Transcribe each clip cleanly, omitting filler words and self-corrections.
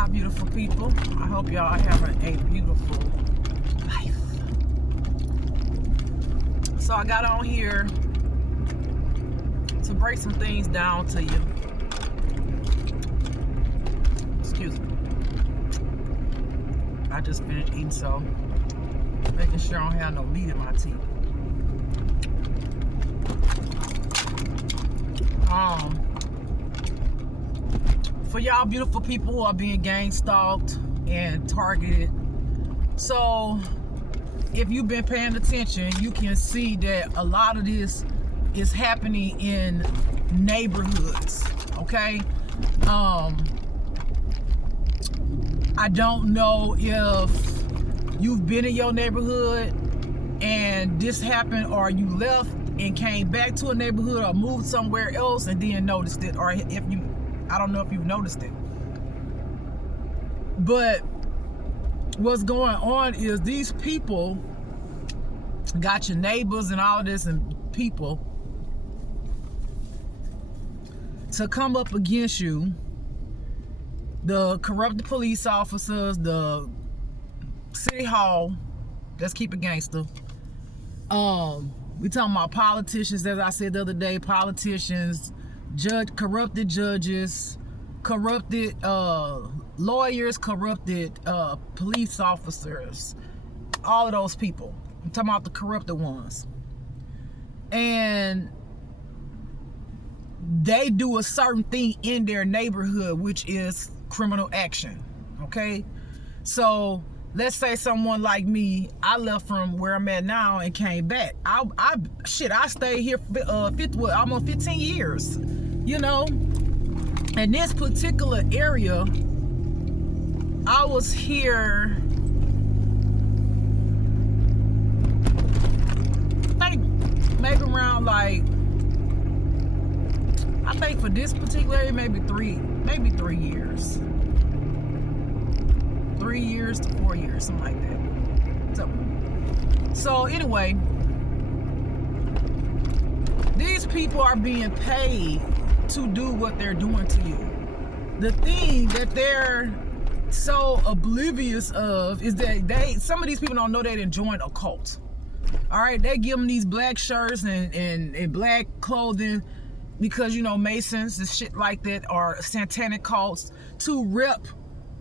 Hi, beautiful people. I hope y'all are having a beautiful life. So I got on here to break some things down to you. Excuse me. I just finished eating, so making sure I don't have no meat in my teeth. For y'all beautiful people who are being gang stalked and targeted. So if you've been paying attention, you can see that a lot of this is happening in neighborhoods, okay? I don't know if you've been in your neighborhood and this happened, or you left and came back to a neighborhood or moved somewhere else and then noticed it, or if you, I don't know if you've noticed it. But what's going on is these people got your neighbors and all this and people to come up against you. The corrupted police officers, the city hall, let's keep it gangster. We talking about politicians, as I said the other day, politicians, corrupted judges, corrupted lawyers, corrupted police officers, all of those people. I'm talking about the corrupted ones. And they do a certain thing in their neighborhood, which is criminal action, okay? So let's say someone like me, I left from where I'm at now and came back. I stayed here almost 15 years, you know? In this particular area, I was here, I think maybe around I think for this particular area, maybe three years. 3 years to 4 years, something like that. So anyway, these people are being paid to do what they're doing to you. The thing that they're so oblivious of is that some of these people don't know they done joined a cult. All right, they give them these black shirts and black clothing because, you know, Masons and shit like that are satanic cults to rep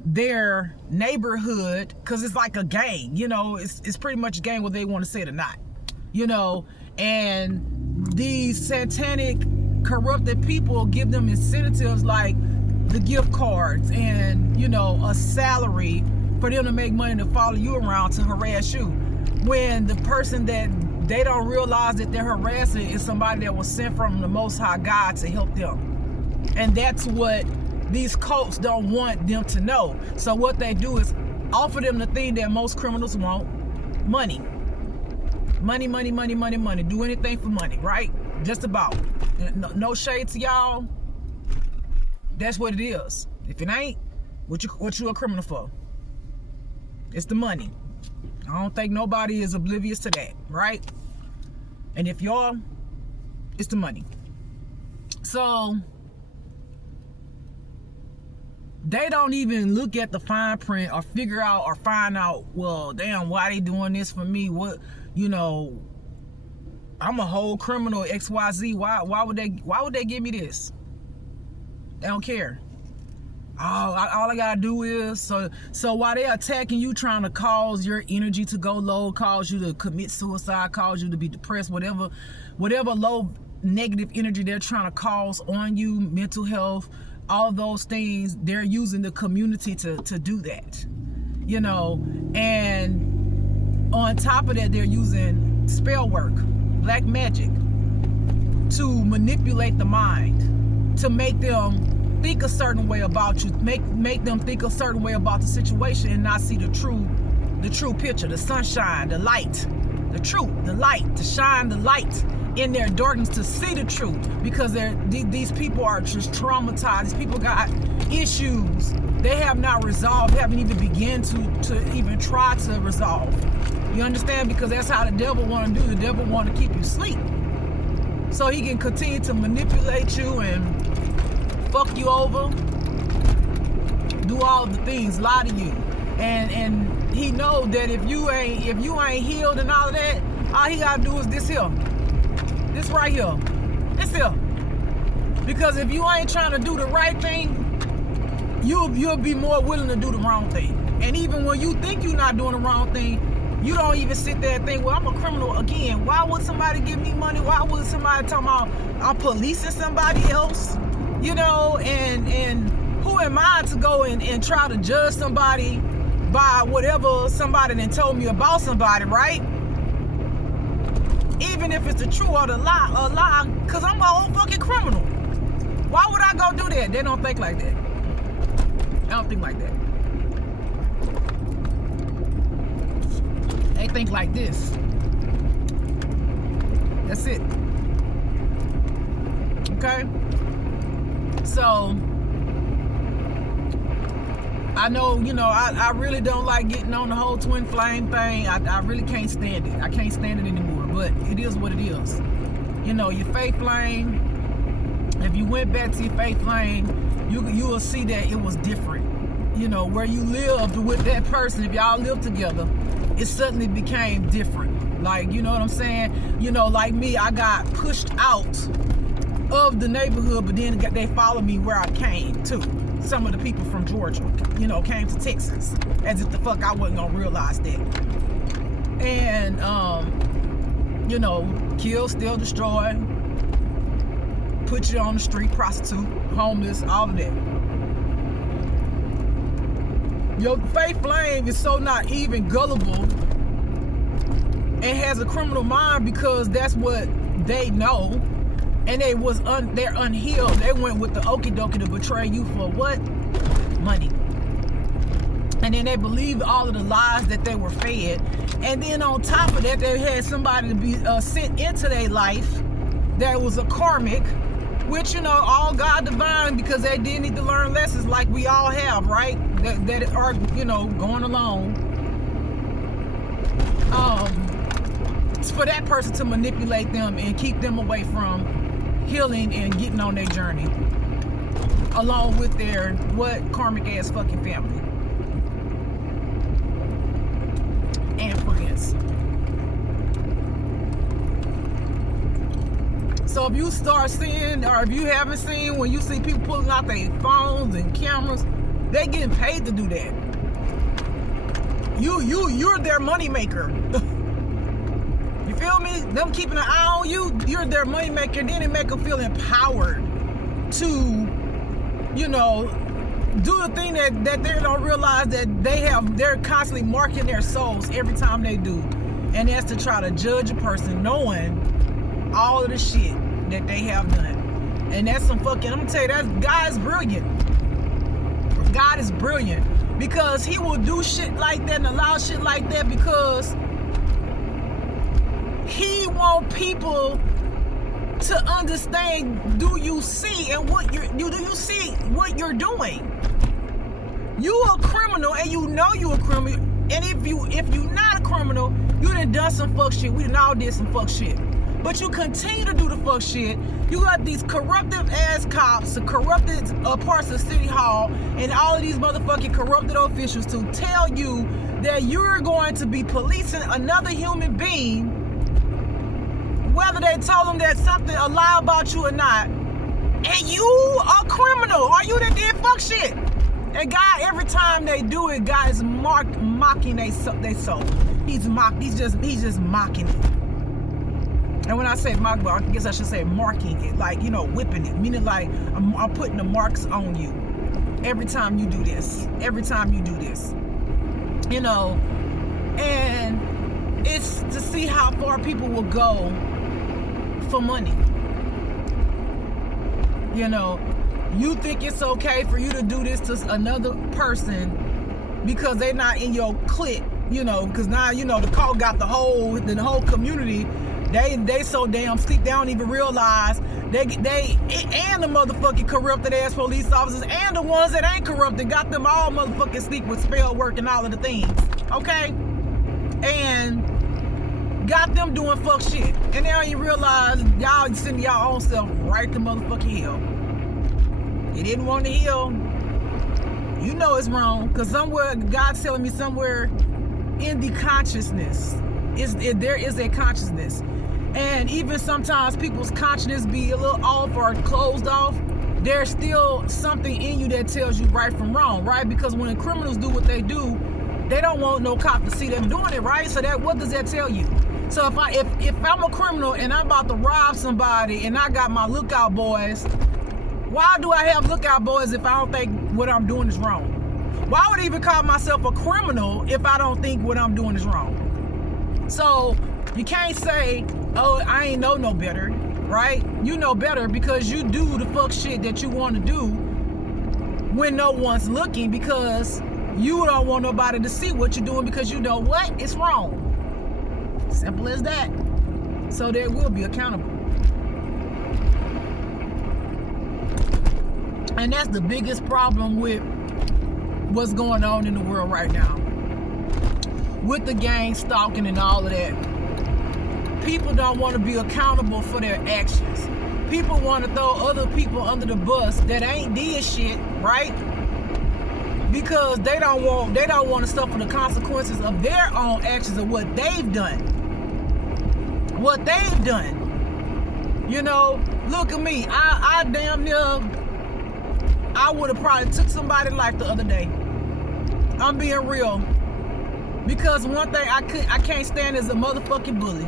their neighborhood, because it's like a gang, you know, it's pretty much a gang whether they want to say it or not, you know. And these satanic corrupted people give them incentives like the gift cards and, you know, a salary for them to make money to follow you around to harass you, when the person that they don't realize that they're harassing is somebody that was sent from the Most High God to help them. And that's what these cults don't want them to know. So what they do is offer them the thing that most criminals want: money. Money, money, money, money, money. Do anything for money, right? Just about. No shade to y'all. That's what it is. If it ain't, what you a criminal for? It's the money. I don't think nobody is oblivious to that, right? And if y'all, it's the money. So they don't even look at the fine print or figure out or find out, well, damn, why they doing this for me? What, you know, I'm a whole criminal, XYZ. Why would they give me this? They don't care. All I gotta do is, so while they're attacking you, trying to cause your energy to go low, cause you to commit suicide, cause you to be depressed, whatever low negative energy they're trying to cause on you, mental health, all those things, they're using the community to do that, you know. And on top of that, they're using spell work, black magic, to manipulate the mind, to make them think a certain way about you, make them think a certain way about the situation and not see the true picture, the sunshine, the light, the truth, the light, to shine the light in their darkness, to see the truth, because these people are just traumatized. These people got issues they have not resolved, haven't even begun to even try to resolve. You understand? Because that's how the devil want to do. The devil want to keep you asleep, so he can continue to manipulate you and fuck you over, do all all the things, lie to you, and he know that if you ain't healed and all of that, all he gotta do is this right here, this here. Because if you ain't trying to do the right thing, you'll be more willing to do the wrong thing. And even when you think you're not doing the wrong thing, you don't even sit there and think, well, I'm a criminal again. Why would somebody give me money? Why would somebody talk about I'm policing somebody else? You know, and who am I to go and try to judge somebody by whatever somebody done told me about somebody, right? Even if it's the truth or the lie, because I'm my own fucking criminal. Why would I go do that? They don't think like that. I don't think like that. They think like this. That's it. Okay? So, I know, you know, I really don't like getting on the whole twin flame thing. I really can't stand it. I can't stand it anymore. But it is what it is. You know, your faith flame, if you went back to your faith flame, you will see that it was different. You know, where you lived with that person, if y'all lived together, it suddenly became different. Like, you know what I'm saying? You know, like me, I got pushed out of the neighborhood, but then they followed me where I came to. Some of the people from Georgia, you know, came to Texas, as if the fuck I wasn't gonna realize that. And, you know, kill, steal, destroy, put you on the street, prostitute, homeless, all of that. Your faith flame is so naive and gullible and has a criminal mind because that's what they know. And they're unhealed. They went with the okie dokie to betray you for what? Money. And then they believed all of the lies that they were fed. And then on top of that, they had somebody to be sent into their life that was a karmic, which, you know, all God divine, because they did need to learn lessons like we all have, right? That are, you know, going along. It's for that person to manipulate them and keep them away from healing and getting on their journey, along with their karmic ass fucking family and friends. So if you start seeing, or if you haven't seen, when you see people pulling out their phones and cameras, they getting paid to do that. You're their money maker. You feel me? Them keeping an eye on you, you're their money maker. Then it make them feel empowered to, you know, do the thing that they don't realize that they're constantly marking their souls every time they do. And that's to try to judge a person knowing all of the shit that they have done. And that's some fucking, I'm gonna tell you, God is brilliant. God is brilliant because he will do shit like that and allow shit like that because he want people to understand, do you see and do you see what you're doing? You a criminal and you know you a criminal. And if you not a criminal, you done some fuck shit. We done all did some fuck shit. But you continue to do the fuck shit. You got these corruptive ass cops, the corrupted parts of City Hall, and all of these motherfucking corrupted officials to tell you that you're going to be policing another human being, whether they told them that something a lie about you or not, and you a criminal, or you that did fuck shit. And God, every time they do it, God is mocking they soul. He's just mocking it. And when I say mock, I guess I should say marking it, like, you know, whipping it, meaning like I'm putting the marks on you every time you do this, you know. And it's to see how far people will go for money. You know, you think it's okay for you to do this to another person because they're not in your clique, you know, because now, you know, the cult got the whole community. They so damn sleep, they don't even realize they and the motherfucking corrupted ass police officers and the ones that ain't corrupted got them all motherfucking sleep with spell work and all of the things, okay? And got them doing fuck shit. And they don't even realize y'all sending y'all own self right to motherfucking hell. You didn't want to heal. You know it's wrong, because somewhere God's telling me somewhere in the consciousness there is a consciousness. And even sometimes people's consciousness be a little off or closed off, there's still something in you that tells you right from wrong, right? Because when criminals do what they do, they don't want no cop to see them doing it, right? So that, what does that tell you? So if I'm a criminal and I'm about to rob somebody and I got my lookout boys, why do I have lookout boys if I don't think what I'm doing is wrong? Why would I even call myself a criminal if I don't think what I'm doing is wrong? So you can't say, oh, I ain't know no better, right? You know better because you do the fuck shit that you want to do when no one's looking, because you don't want nobody to see what you're doing, because you know what? It's wrong. Simple as that. So they will be accountable. And that's the biggest problem with what's going on in the world right now. With the gang stalking and all of that. People don't want to be accountable for their actions. People want to throw other people under the bus that ain't did shit, right? Because they don't want to suffer the consequences of their own actions of what they've done. What they've done. You know, look at me. I damn near, I would have probably took somebody's life the other day. I'm being real. Because one thing I can't stand is a motherfucking bully.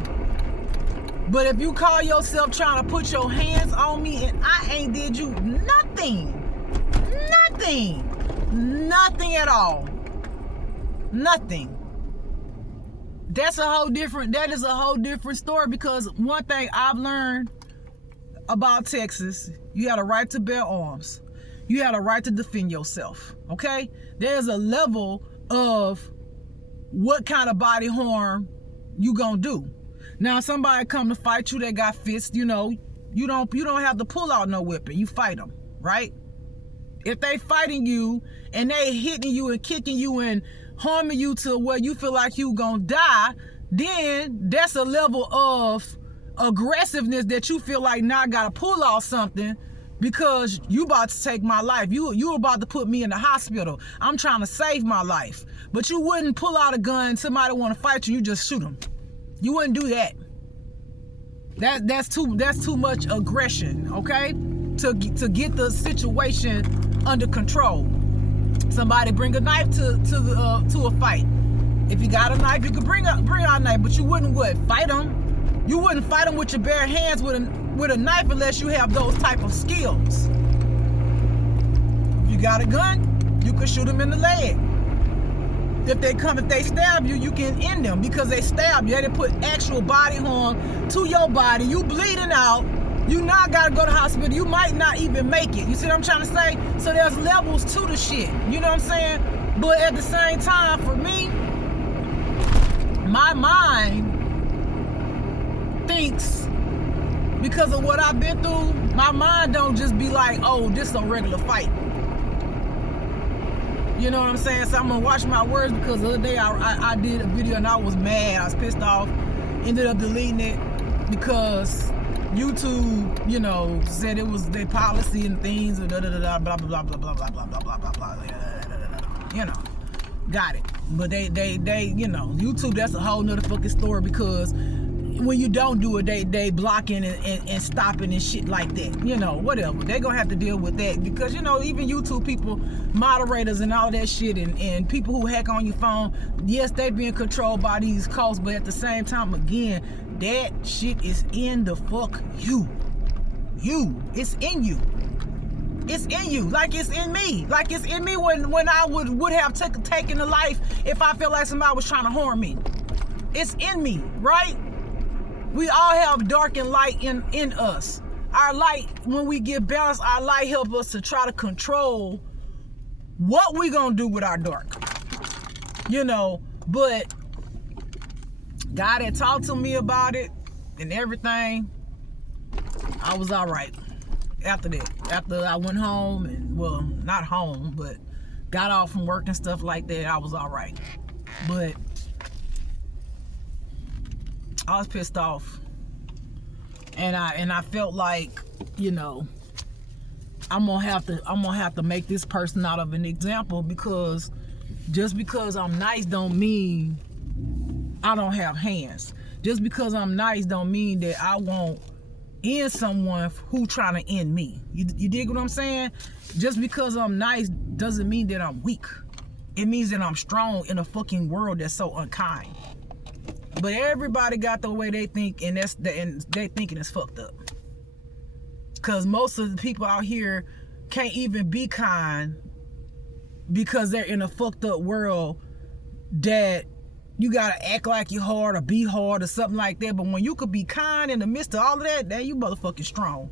But if you call yourself trying to put your hands on me and I ain't did you nothing at all, nothing. That is a whole different story, because one thing I've learned about Texas, you got a right to bear arms. You have a right to defend yourself, okay? There's a level of what kind of body harm you gonna do. Now, if somebody come to fight you, they got fists, you know, you don't have to pull out no weapon. You fight them, right? If they fighting you and they hitting you and kicking you and harming you to where you feel like you gonna die, then that's a level of aggressiveness that you feel like now I gotta pull out something because you about to take my life. You about to put me in the hospital. I'm trying to save my life. But you wouldn't pull out a gun, somebody want to fight you, you just shoot them. You wouldn't do that. That's too much aggression, okay? To get the situation under control. Somebody bring a knife to a fight. If you got a knife, you could bring out a knife, but you wouldn't fight them. You wouldn't fight them with your bare hands with a knife unless you have those type of skills. If you got a gun, you can shoot them in the leg. If they stab you, you can end them because they stabbed you. They didn't put actual body harm to your body. You bleeding out. You now gotta go to the hospital. You might not even make it. You see what I'm trying to say? So there's levels to the shit. You know what I'm saying? But at the same time, for me, my mind thinks, because of what I've been through, my mind don't just be like, oh, this is a regular fight. You know what I'm saying? So I'm gonna watch my words, because the other day I did a video and I was mad. I was pissed off. Ended up deleting it because YouTube, you know, said it was their policy and things, blah blah blah blah blah blah blah blah blah blah blah blah. You know, got it. But they you know, YouTube, that's a whole nother fucking story, because when you don't do it, they blocking and stopping and shit like that. You know, whatever. They gonna have to deal with that, because, you know, even YouTube people, moderators and all that shit, and people who hack on your phone, yes, they being controlled by these cults, but at the same time, again, that shit is in the fuck you. It's in you. It's in you, like it's in me. Like it's in me when I would have taken a life if I felt like somebody was trying to harm me. It's in me, right? We all have dark and light in us. Our light, when we get balanced, our light helps us to try to control what we gonna do with our dark. You know, but God had talked to me about it and everything. I was all right after that. After I went home, and, well, not home, but got off from work and stuff like that, I was all right. But I was pissed off, and I felt like, you know, I'm gonna have to make this person out of an example, because just because I'm nice don't mean I don't have hands. Just because I'm nice don't mean that I won't end someone who trying to end me. You dig what I'm saying? Just because I'm nice doesn't mean that I'm weak. It means that I'm strong in a fucking world that's so unkind. But everybody got the way they think, and they thinking is fucked up. Cause most of the people out here can't even be kind because they're in a fucked up world that you gotta act like you're hard or be hard or something like that. But when you could be kind in the midst of all of that, then you motherfucking strong.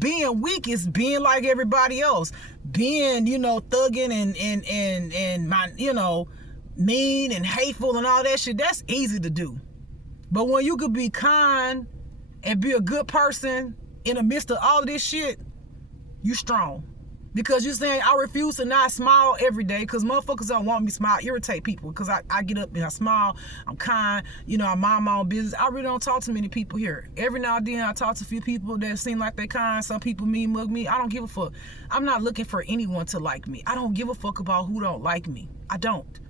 Being weak is being like everybody else. Being, thugging and my, mean and hateful and all that shit, that's easy to do. But when you could be kind and be a good person in the midst of all of this shit, you strong. Because you're saying, I refuse to not smile every day, because motherfuckers don't want me to smile, irritate people. Because I get up and I smile, I'm kind, I mind my own business. I really don't talk to many people here. Every now and then I talk to a few people that seem like they kind. Some people mean mug me. I don't give a fuck. I'm not looking for anyone to like me. I don't give a fuck about who don't like me. I don't.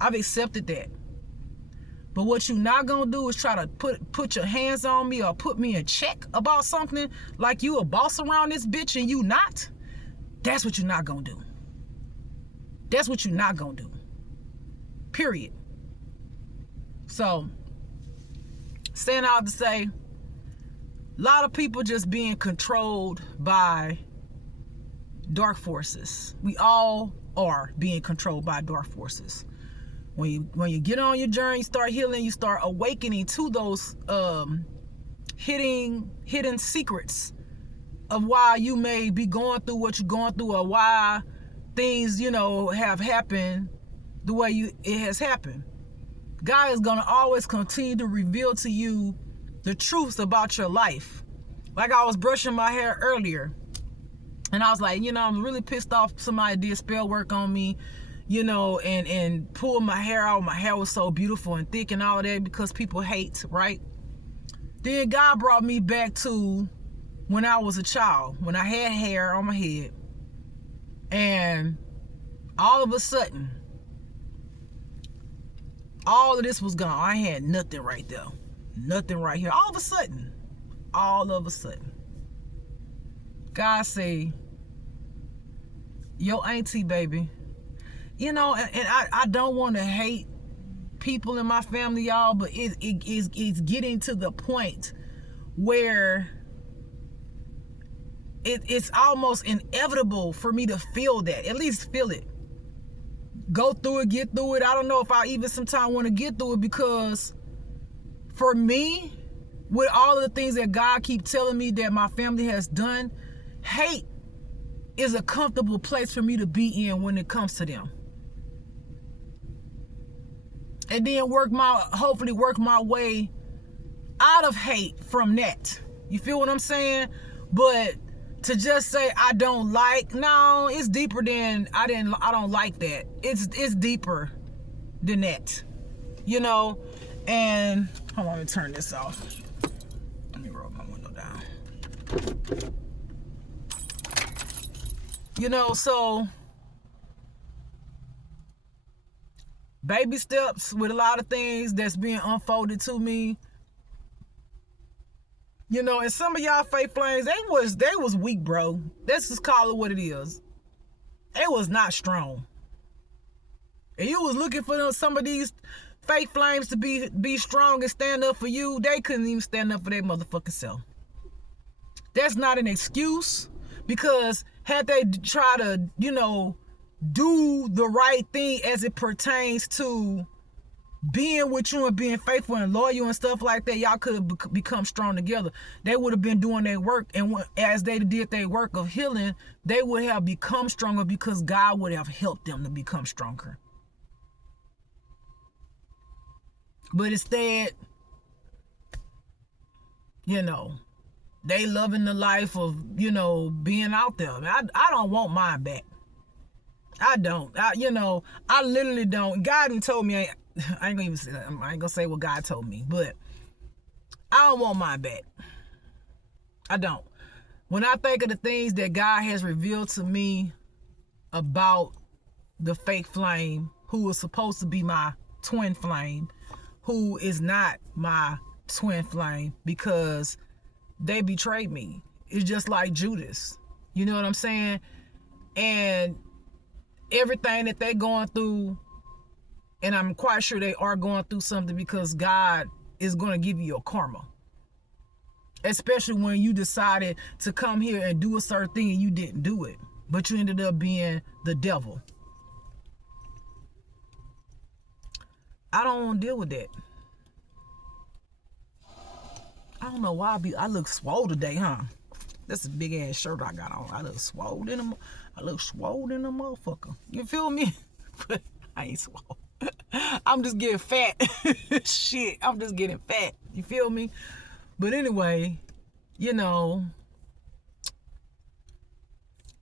I've accepted that. But what you're not gonna do is try to put your hands on me or put me in check about something like you a boss around this bitch and you not. That's what you're not gonna do. That's what you're not gonna do. Period. So, saying out to say, a lot of people just being controlled by dark forces. We all are being controlled by dark forces. When you get on your journey, you start healing, you start awakening to those hidden secrets of why you may be going through what you're going through, or why things, have happened the way it has happened. God is going to always continue to reveal to you the truths about your life. Like I was brushing my hair earlier, and I was like, I'm really pissed off somebody did spell work on me, and pulled my hair out. My hair was so beautiful and thick and all that because people hate, right? Then God brought me back to when I was a child, when I had hair on my head, and all of a sudden, all of this was gone. I had nothing right there. Nothing right here. All of a sudden, God say, your auntie, baby, and I don't want to hate people in my family, y'all, but it's getting to the point where it's almost inevitable for me to feel that. At least feel it. Go through it, get through it. I don't know if I even sometimes want to get through it, because for me, with all of the things that God keep telling me that my family has done, hate is a comfortable place for me to be in when it comes to them. And then hopefully work my way out of hate from that. You feel what I'm saying? But to just say I don't like, no, it's deeper than I don't like that. It's deeper than that. And hold on, let me turn this off. Let me roll my window down. So baby steps with a lot of things that's being unfolded to me. And some of y'all fake flames, they was weak, bro. Let's just call it what it is. They was not strong. And you was looking for some of these fake flames to be strong and stand up for you. They couldn't even stand up for their motherfucking self. That's not an excuse, because had they try to, do the right thing as it pertains to being with you and being faithful and loyal and stuff like that, y'all could have become strong together. They would have been doing their work, and as they did their work of healing, they would have become stronger, because God would have helped them to become stronger. But instead, they loving the life of, being out there. I don't want mine back. I don't. I literally don't. God done told me, I ain't gonna say what God told me, but I don't want mine back. I don't. When I think of the things that God has revealed to me about the fake flame, who was supposed to be my twin flame, who is not my twin flame because they betrayed me. It's just like Judas. You know what I'm saying? And everything that they're going through, and I'm quite sure they are going through something, because God is going to give you your karma. Especially when you decided to come here and do a certain thing and you didn't do it, but you ended up being the devil. I don't want to deal with that. I don't know why I look swole today, huh? That's a big ass shirt I got on. I look swole in a motherfucker. You feel me? But I ain't swole. I'm just getting fat. Shit, I'm just getting fat. You feel me? But anyway, you know,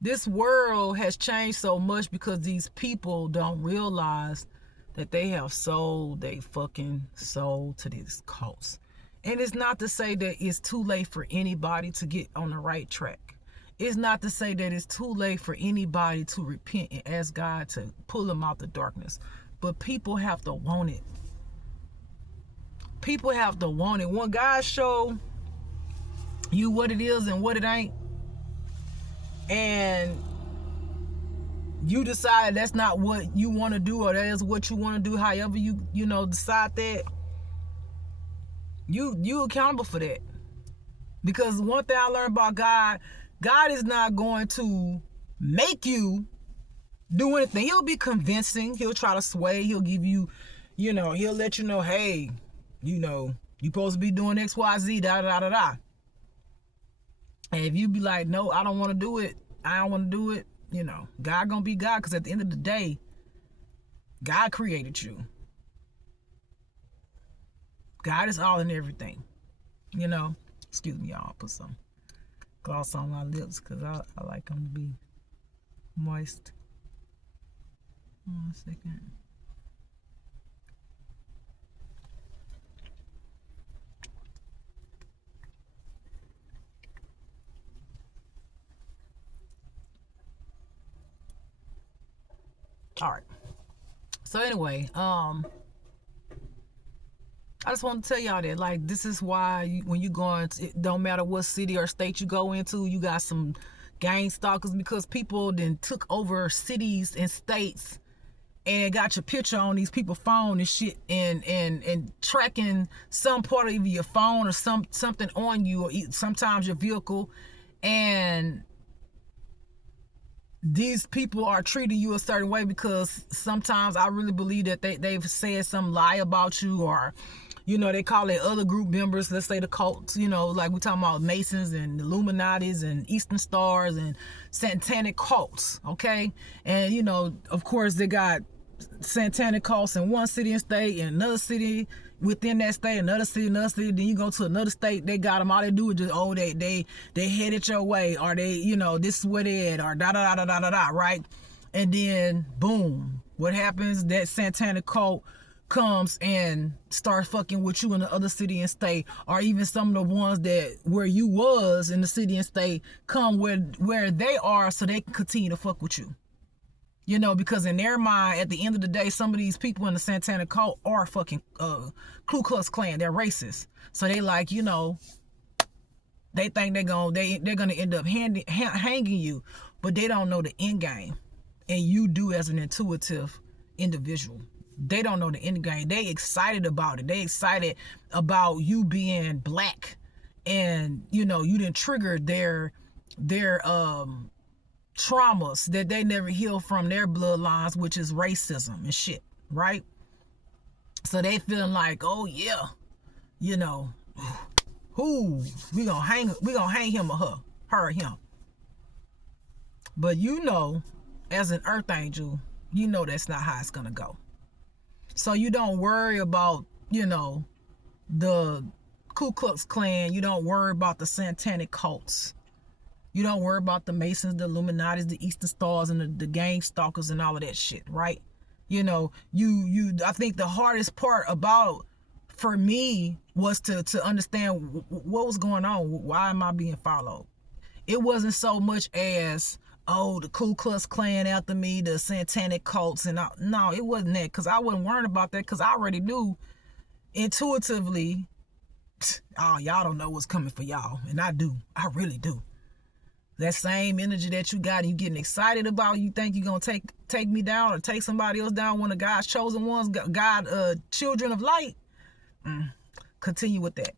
this world has changed so much because these people don't realize that they have sold they fucking soul to these cults. And it's not to say that it's too late for anybody to get on the right track. It's not to say that it's too late for anybody to repent and ask God to pull them out the darkness. But people have to want it. People have to want it. When God show you what it is and what it ain't, and you decide that's not what you want to do, or that is what you want to do, however you decide that, you accountable for that. Because one thing I learned about God is not going to make you do anything. He'll be convincing. He'll try to sway. He'll give you, he'll let you know, hey, you supposed to be doing X, Y, Z, da, da, da, da. And if you be like, no, I don't want to do it. I don't want to do it. God gonna be God, because at the end of the day, God created you. God is all in everything. Excuse me, y'all. I'll put some gloss on my lips because I like them to be moist. 1 second. All right. So anyway, I just want to tell y'all that, like, this is why when you go into, it don't matter what city or state you go into, you got some gang stalkers, because people then took over cities and states and got your picture on these people's phone and shit, and tracking some part of your phone or something on you, or sometimes your vehicle, and these people are treating you a certain way because sometimes I really believe that they've said some lie about you, or they call it other group members, let's say the cults, like we talking about Masons and Illuminatis and Eastern Stars and satanic cults, okay? And of course they got satanic cults in one city and state, in another city within that state, another city, then you go to another state, they got them, all they do is just, they headed your way, or they, this is where they at, or da da da da da da, right? And then boom, what happens? That satanic cult comes and starts fucking with you in the other city and state, or even some of the ones that where you was in the city and state come where they are, so they can continue to fuck with you. Because in their mind, at the end of the day, some of these people in the satanic cult are fucking Ku Klux Klan. They're racist. So they like, they think they're gonna end up hanging you, but they don't know the end game. And you do, as an intuitive individual. They don't know the end game. They excited about it. They excited about you being black, and you didn't trigger their traumas that they never healed from their bloodlines, which is racism and shit, right? So they feeling like, oh yeah, who we gonna hang him or her or him. But as an earth angel, that's not how it's gonna go. So you don't worry about the Ku Klux Klan. You don't worry about the satanic cults. You don't worry about the Masons, the Illuminatis, the Eastern Stars, and the gang stalkers and all of that shit, right? I think the hardest part for me was to understand what was going on. Why am I being followed? It wasn't so much as, oh, the Ku Klux Klan after me, the satanic cults, and all. No, it wasn't that, because I wasn't worrying about that, because I already knew intuitively, oh, y'all don't know what's coming for y'all, and I do. I really do. That same energy that you got and you getting excited about, you think you're going to take me down or take somebody else down, one of God's chosen ones, children of light, continue with that.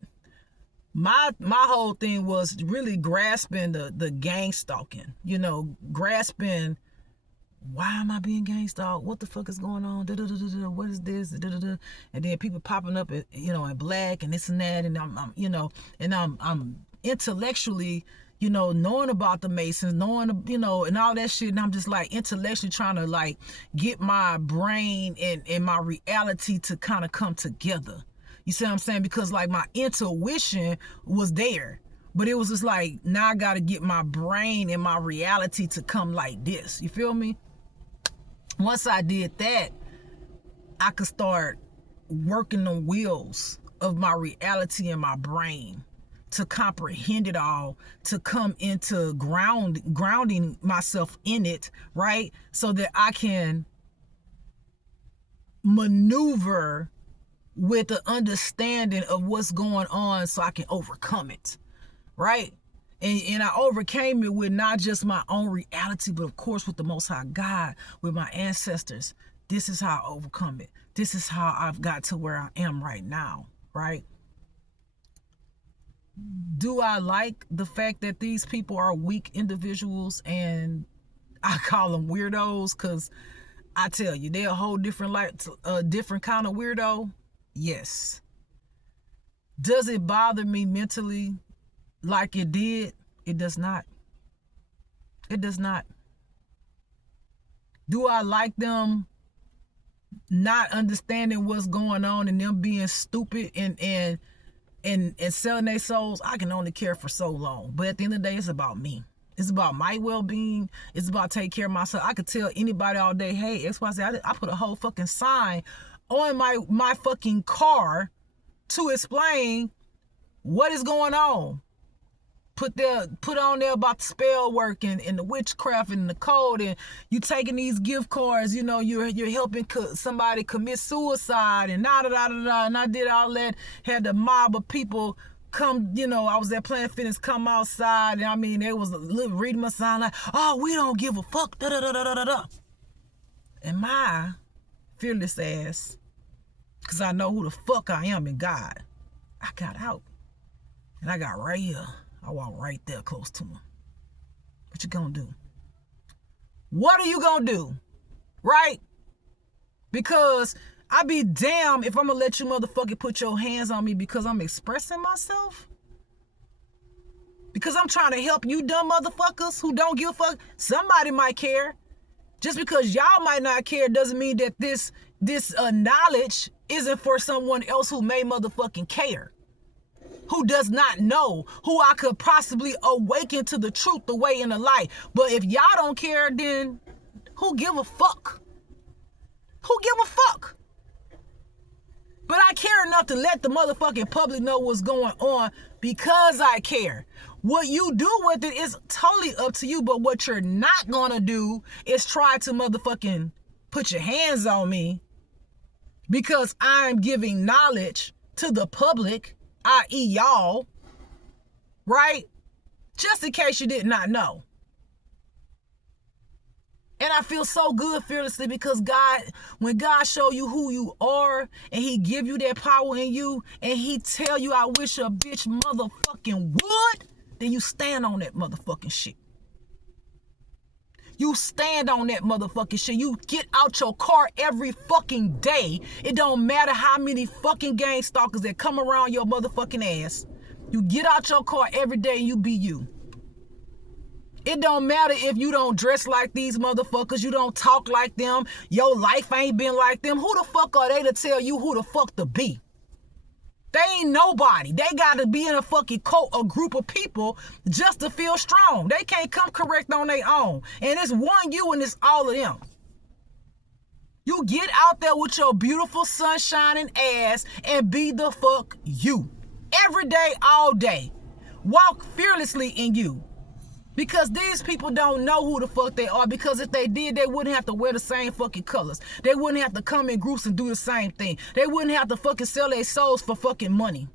My whole thing was really grasping the gang stalking, grasping, why am I being gang stalked? What the fuck is going on? What is this? And then people popping up, in black and this and that, and I'm intellectually, knowing about the Masons, knowing, and all that shit, and I'm just like intellectually trying to like get my brain and my reality to kind of come together. You see what I'm saying? Because like my intuition was there, but it was just like, now I got to get my brain and my reality to come like this. You feel me? Once I did that, I could start working the wheels of my reality and my brain to comprehend it all, to come into grounding myself in it, right? So that I can maneuver with the understanding of what's going on so I can overcome it, right? And I overcame it with not just my own reality, but of course with the Most High God, with my ancestors. This is how I overcome it. This is how I've got to where I am right now, right? Do I like the fact that these people are weak individuals and I call them weirdos? Because I tell you, they're a whole different different kind of weirdo. Yes. Does it bother me mentally like it did? It does not. It does not. Do I like them not understanding what's going on and them being stupid and selling their souls? I can only care for so long. But at the end of the day, it's about me. It's about my well-being. It's about taking care of myself. I could tell anybody all day, hey, XYZ, I put a whole fucking sign on my fucking car to explain what is going on. Put on there about the spell work and the witchcraft and the code, and you taking these gift cards, you're helping somebody commit suicide and da-da-da-da-da. And I did all that, had the mob of people come, I was at Planet Fitness, come outside, and I mean, they was reading my sign like, oh, we don't give a fuck, da-da-da-da-da-da. And my fearless ass, because I know who the fuck I am in God, I got out. And I got right here. I walk right there close to him. What you gonna do? What are you gonna do? Right? Because I be damned if I'm gonna let you motherfucking put your hands on me because I'm expressing myself. Because I'm trying to help you dumb motherfuckers who don't give a fuck. Somebody might care. Just because y'all might not care doesn't mean that this knowledge isn't for someone else who may motherfucking care. Who does not know, who I could possibly awaken to the truth, the way, and the light. But if y'all don't care, then who give a fuck? Who give a fuck? But I care enough to let the motherfucking public know what's going on because I care. What you do with it is totally up to you, but what you're not gonna do is try to motherfucking put your hands on me because I'm giving knowledge to the public, i.e. y'all, right? Just in case you did not know. And I feel so good fearlessly because God, when God show you who you are and he give you that power in you and he tell you, I wish a bitch motherfucking would, then you stand on that motherfucking shit. You stand on that motherfucking shit. You get out your car every fucking day. It don't matter how many fucking gang stalkers that come around your motherfucking ass. You get out your car every day and you be you. It don't matter if you don't dress like these motherfuckers. You don't talk like them. Your life ain't been like them. Who the fuck are they to tell you who the fuck to be? They ain't nobody. They got to be in a fucking cult, a group of people just to feel strong. They can't come correct on their own. And it's one you and it's all of them. You get out there with your beautiful sun-shining ass and be the fuck you. Every day, all day. Walk fearlessly in you. Because these people don't know who the fuck they are. Because if they did, they wouldn't have to wear the same fucking colors. They wouldn't have to come in groups and do the same thing. They wouldn't have to fucking sell their souls for fucking money.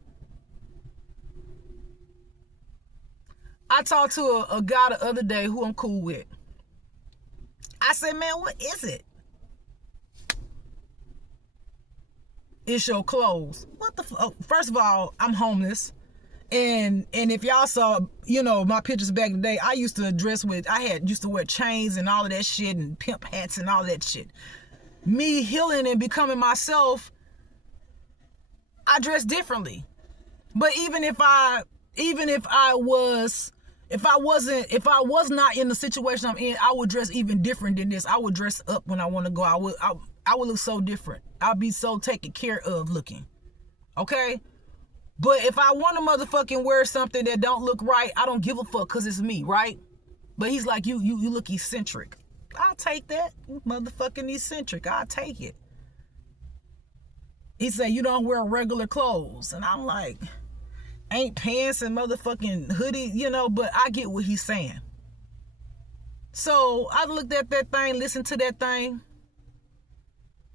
I talked to a guy the other day who I'm cool with. I said, man, what is it? It's your clothes. What the fuck? First of all, I'm homeless. And if y'all saw, my pictures back in the day, I used to dress with, used to wear chains and all of that shit and pimp hats and all that shit. Me healing and becoming myself, I dress differently. But even if I was not in the situation I'm in, I would dress even different than this. I would dress up when I want to go. I would look so different. I'll be so taken care of looking. Okay? But if I want to motherfucking wear something that don't look right, I don't give a fuck because it's me, right? But he's like, you look eccentric. I'll take that. You motherfucking eccentric. I'll take it. He said, you don't wear regular clothes. And I'm like, ain't pants and motherfucking hoodie, but I get what he's saying. So I looked at that thing, listened to that thing,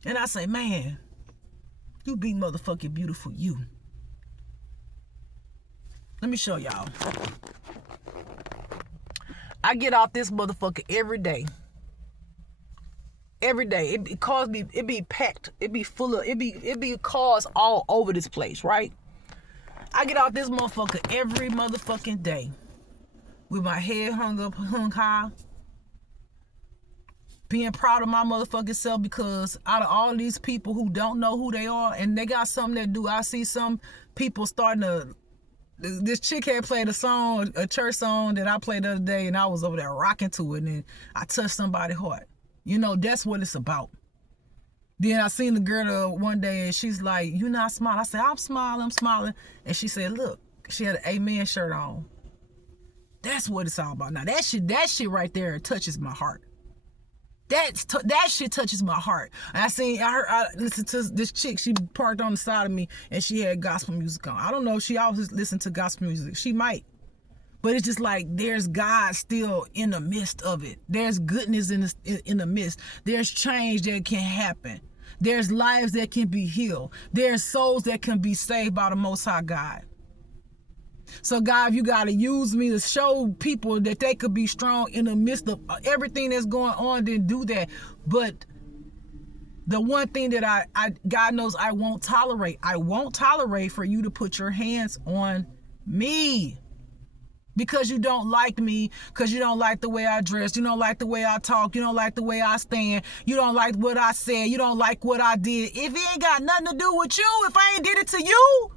and I say, man, you be motherfucking beautiful, you. Let me show y'all. I get out this motherfucker every day. Every day. It calls me, it be packed. It be full of, it be cars all over this place, right? I get out this motherfucker every motherfucking day. With my head hung high. Being proud of my motherfucking self, because out of all these people who don't know who they are and they got something that do, I see some people starting to. This chick had played a church song that I played the other day, and I was over there rocking to it, and I touched somebody's heart. That's what it's about. Then I seen the girl one day, and she's like, you not smiling. I said, I'm smiling. And she said, look, she had an Amen shirt on. That's what it's all about. Now, that shit right there touches my heart. That shit touches my heart. I listened to this chick. She parked on the side of me and she had gospel music on. I don't know if she always listened to gospel music. She might. But it's just like there's God still in the midst of it. There's goodness in the midst. There's change that can happen. There's lives that can be healed. There's souls that can be saved by the Most High God. So God, you got to use me to show people that they could be strong in the midst of everything that's going on, then do that. But the one thing that God knows I won't tolerate for you to put your hands on me. Because you don't like me, because you don't like the way I dress, you don't like the way I talk, you don't like the way I stand, you don't like what I said, you don't like what I did. If it ain't got nothing to do with you, if I ain't did it to you,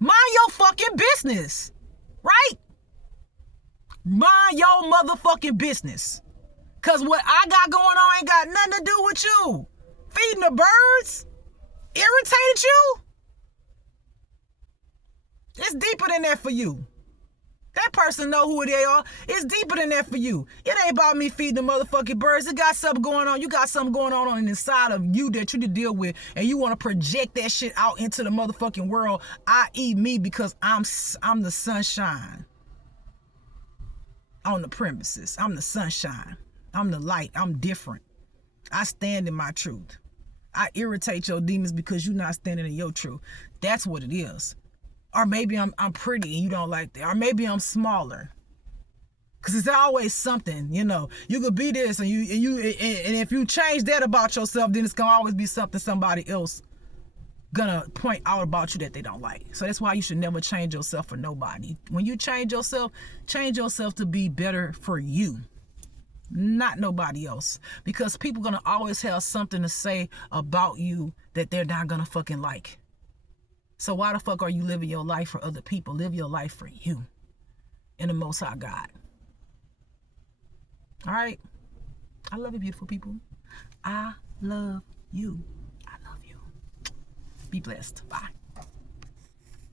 mind your fucking business, right? Mind your motherfucking business. Because what I got going on ain't got nothing to do with you. Feeding the birds irritated you? It's deeper than that for you. That person know who they are. It's deeper than that for you. It ain't about me feeding the motherfucking birds. It got something going on. You got something going on the inside of you that you to deal with, and you want to project that shit out into the motherfucking world, i.e. me, because I'm the sunshine on the premises. I'm the sunshine. I'm the light. I'm different. I stand in my truth. I irritate your demons because you're not standing in your truth. That's what it is. Or maybe I'm pretty and you don't like that. Or maybe I'm smaller. Cause it's always something, You could be this and if you change that about yourself, then it's gonna always be something somebody else gonna point out about you that they don't like. So that's why you should never change yourself for nobody. When you change yourself to be better for you, not nobody else. Because people gonna always have something to say about you that they're not gonna fucking like. So why the fuck are you living your life for other people? Live your life for you and the Most High God. All right? I love you, beautiful people. I love you. I love you. Be blessed. Bye.